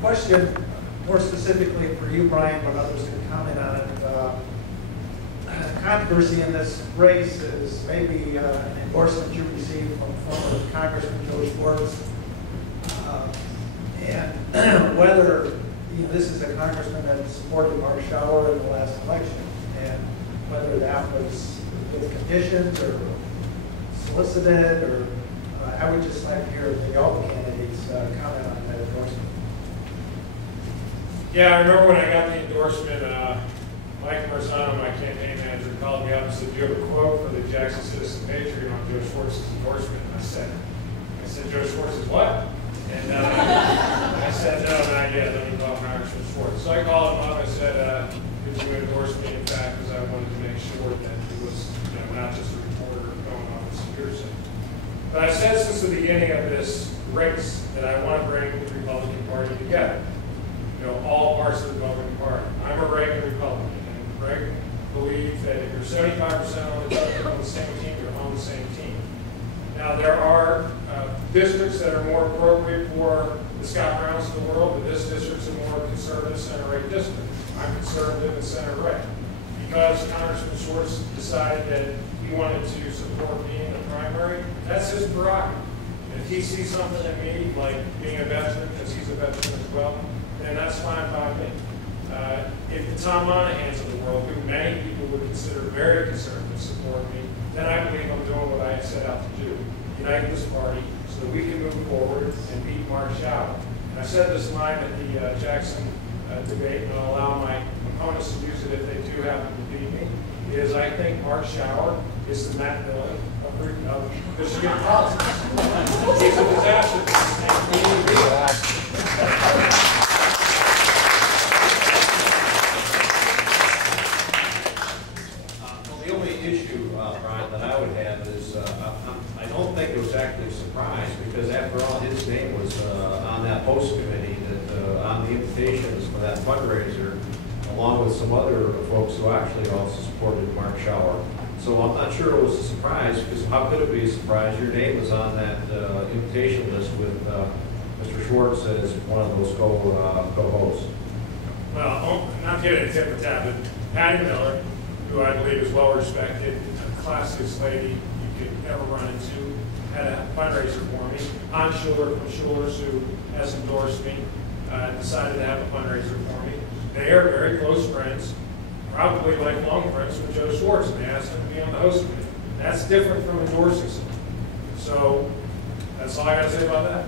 question more specifically for you, Brian, but others can comment on it. Controversy in this race is maybe an endorsement you received from former Congressman Joe Schwartz, and whether this is a congressman that supported Mark Schauer in the last election, and whether that was with conditions or solicited, or I would just like to hear all the candidates comment on that endorsement. Yeah, I remember when I got the endorsement, Mike Marzano, my campaign manager, called me up and said, "Do you have a quote for the Jackson Citizen Patriot on Joe Schwartz's endorsement?" And I said, "Joe Schwartz is what?" And I said, "No, not yet. Let me call Congressman Schwartz." So I called him up and I said, "Could you endorse me?" In fact, because I wanted to make sure that he was, not just a reporter going on with some hearsay. But I said since the beginning of this race that I want to bring the Republican Party together. All parts of the Republican Party. I'm a Reagan Republican, and Reagan believes that if you're 75% on the same team, you're on the same team. Now, there are districts that are more appropriate for the Scott Browns of the world, but this district's a more conservative center-right district. I'm conservative and center-right. Because Congressman Schwartz decided that he wanted to support me in the primary, that's his prerogative. If he sees something in me, like being a veteran, because he's a veteran as well, and that's fine by me. If the Tom Monahans of the world, who many people would consider very conservative, support me, then I believe I'm doing what I set out to do. Unite this party so that we can move forward and beat Mark Schauer. And I said this line at the Jackson debate, and I'll allow my opponents to use it if they do happen to beat me, is I think Mark Schauer is the Matt Dillon of Michigan politics. He's a disaster. Brian, that I would have is I don't think it was actually a surprise, because after all, his name was on that post committee that on the invitations for that fundraiser, along with some other folks who actually also supported Mark Schauer. So I'm not sure it was a surprise, because how could it be a surprise? Your name was on that invitation list with Mr. Schwartz as one of those co-hosts. Well, not getting a tip for tat, but Patty Miller, who I believe is well respected, a classiest lady you could ever run into, had a fundraiser for me. Hans Schuler from Schuler's, who has endorsed me, decided to have a fundraiser for me. They are very close friends, probably lifelong friends with Joe Schwartz, and they asked him to be on the host committee. That's different from endorsing someone. So that's all I got to say about that.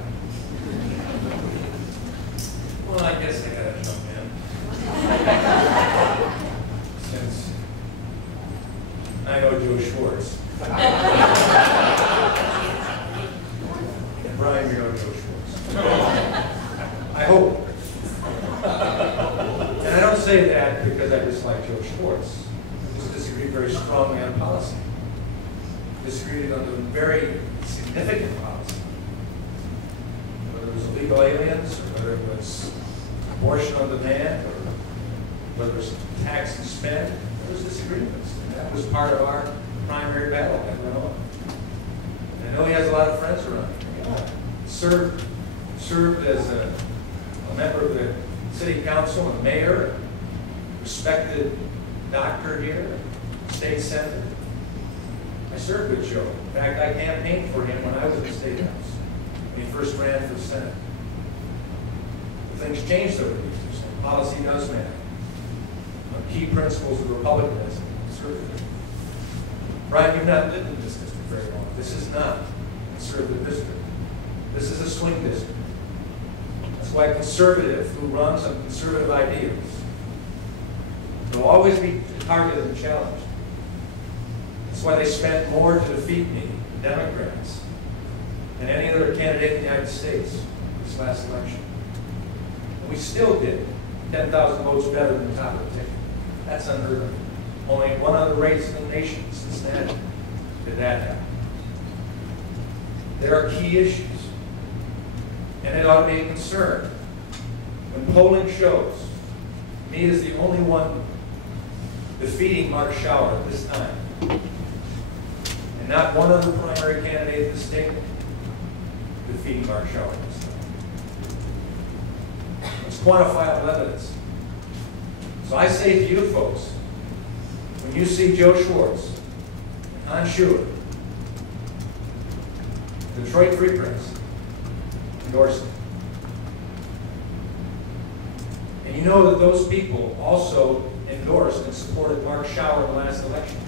Well, I guess I got to jump in. Since I know Joe Schwartz. And Brian, you know Joe Schwartz. I hope. And I don't say that because I dislike Joe Schwartz. I just disagree very strongly on policy. Disagreed on the very significant policy. Whether it was illegal aliens, or whether it was abortion on demand, or whether it was tax and spend, there was disagreements. And that was part of our primary battle at Renoa. And I know he has a lot of friends around here. Served as a member of the city council and mayor, respected doctor here, state senator. I served with Joe. In fact, I campaigned for him when I was in the State House, when he first ran for the Senate. But things changed over the years. So policy does matter. Key principles of republicanism, conservatism. Brian, you've not lived in this district very long. This is not a conservative district. This is a swing district. That's why a conservative who runs on conservative ideas will always be targeted and challenged. That's why they spent more to defeat me, the Democrats, than any other candidate in the United States this last election. And we still did 10,000 votes better than the top of the ticket. That's unheard of. Only one other race in the nation, Cincinnati, did that happen. There are key issues, and it ought to be a concern. When polling shows me as the only one defeating Mark Schauer at this time, and not one other primary candidate in the state defeating Mark Schauer at this time. It's quantifiable evidence. So I say to you folks, when you see Joe Schwartz, Hans Schuer, Detroit Free Press, endorsing it. And you know that those people also endorsed and supported Mark Schauer in the last election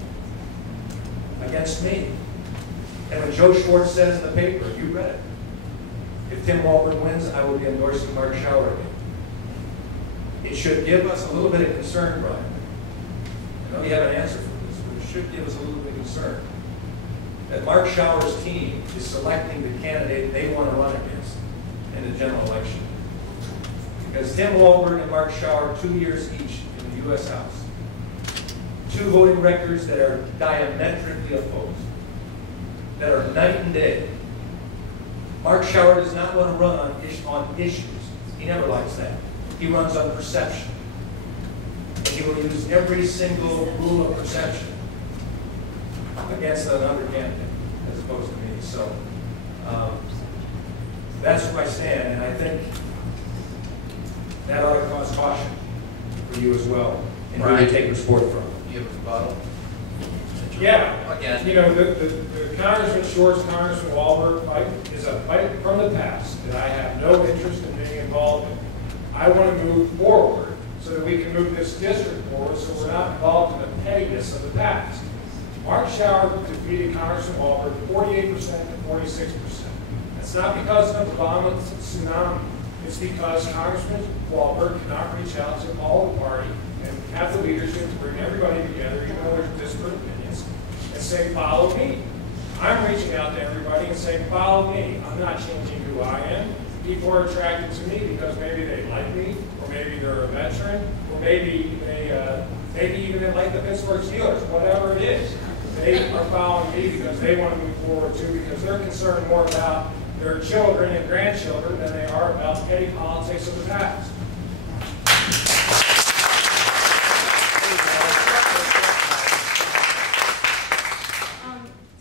against me. And when Joe Schwartz says in the paper, you read it, if Tim Walberg wins, I will be endorsing Mark Schauer again. It should give us a little bit of concern, Brian. I know you have an answer for this, but it should give us a little bit of concern that Mark Schauer's team is selecting the candidate they want to run against in the general election. Because Tim Walberg and Mark Schauer, 2 years each in the U.S. House, 2 voting records that are diametrically opposed, that are night and day. Mark Schauer does not want to run on issues. He never likes that. He runs on perception. And he will use every single rule of perception against another candidate, as opposed to me. So that's where I stand, and I think that ought to cause caution for you as well, and where you take your support from. You have a rebuttal? Yeah, Again. you know, the Congressman Schwartz, Congressman Walberg fight is a fight from the past that I have no interest in being involved in. I want to move forward so that we can move this district forward so we're not involved in the pettiness of the past. Mark Schauer defeated Congressman Walberg 48% to 46%. That's not because of the Obama tsunami. It's because Congressman Walberg cannot reach out to all the party and have the leadership to bring everybody together, even though there's disparate opinions, and say, follow me. I'm reaching out to everybody and saying, follow me. I'm not changing who I am. People are attracted to me because maybe they like me, or maybe they're a veteran, or maybe even they like the Pittsburgh Steelers, whatever it is. They are following me because they want to move forward too, because they're concerned more about their children and grandchildren than they are about petty politics of the past.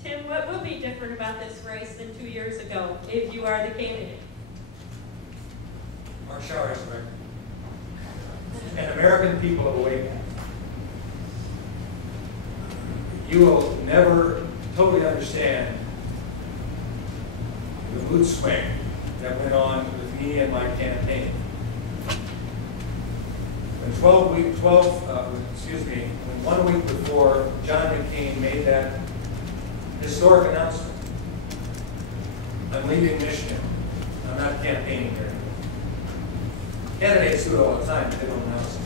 Tim, what will be different about this race than 2 years ago if you are the candidate? Mark Schauer has a record. And American people have awakened. You will never totally understand the mood swing that went on with me and my campaign. When 1 week before John McCain made that historic announcement, I'm leaving Michigan. I'm not campaigning here anymore. Candidates do it all the time, but they don't announce it.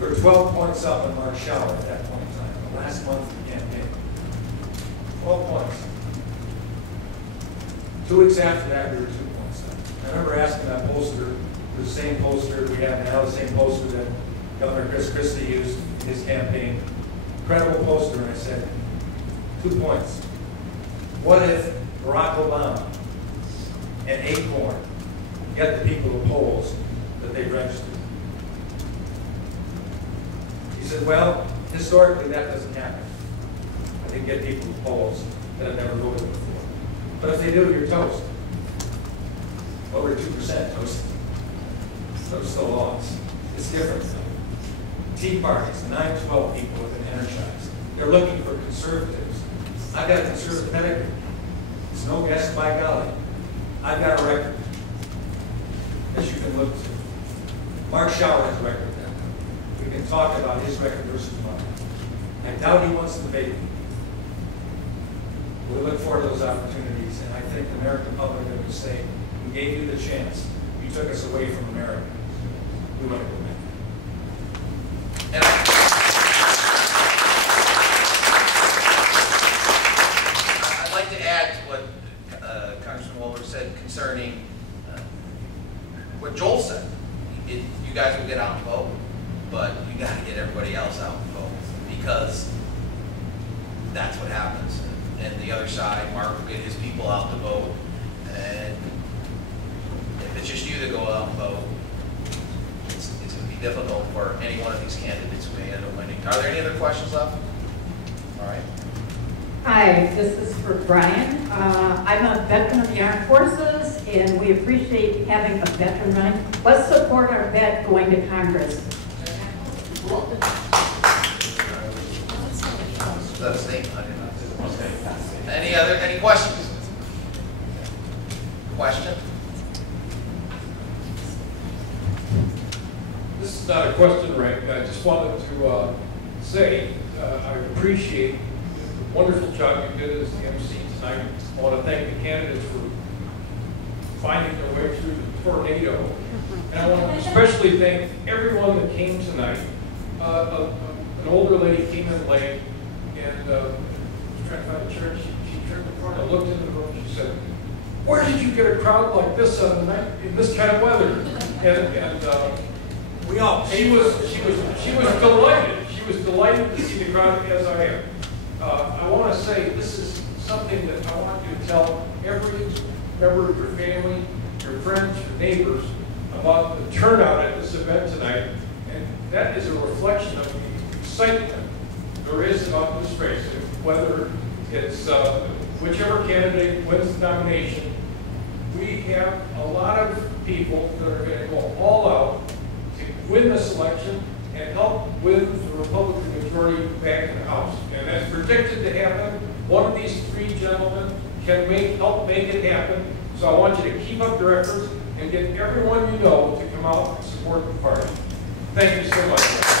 We were 12 points up on Mark Schauer at that point in time, the last month of the campaign. 12 points. 2 weeks after that, we were 2 points up. I remember asking that pollster, the same pollster we have now, the same pollster that Governor Chris Christie used in his campaign. Incredible pollster, and I said, 2 points. What if Barack Obama and Acorn get the people to polls that they registered? He said, well, historically that doesn't happen. I think get people to polls that have never voted before. But if they do, you're toast. Over 2% toast. So still lost. It's different. Tea parties, 9-12 people have been energized. They're looking for conservatives. I've got a conservative pedigree. It's no guess by golly. I've got a record that you can look to. Mark Schauer has a record then. We can talk about his record versus mine. I doubt he wants to debate me. We look forward to those opportunities, and I think the American public will say, we gave you the chance. You took us away from America. We want to go back. And I'd like to add to what Congressman Walberg said concerning what Joel said. You guys will get out and vote, but you got to get everybody else out and vote, because that's what happens. And the other side, Mark will get his people out to vote, and if it's just you that go out and vote, it's going to be difficult for any one of these candidates who may end up winning. Are there any other questions left? All right. Hi, this is for Brian. I'm a veteran of the Armed Forces, and we appreciate having a veteran running. Let's support our vet going to Congress. Is that a statement? I did not do that. Okay. Any questions? Question? This is not a question, Rick. I just wanted to say I appreciate the wonderful job you did as the MC tonight. I want to thank the candidates for finding their way through the tornado. And I want to especially thank everyone that came tonight. An older lady came in late and was trying to find a church. She turned the corner, looked into the room, she said, "Where did you get a crowd like this on a night in this kind of weather?" We all She was delighted. She was delighted to see the crowd as I am. I want to say this is something that I want you to tell every member of your family, your friends, your neighbors about the turnout at this event tonight. And that is a reflection of the excitement there is about this race. Whether it's whichever candidate wins the nomination, we have a lot of people that are going to go all out to win this election and help win the Republican majority back in the House. And that's predicted to happen. One of these three gentlemen can help make it happen. So I want you to keep up your efforts and get everyone you know to come out and support the party. Thank you so much.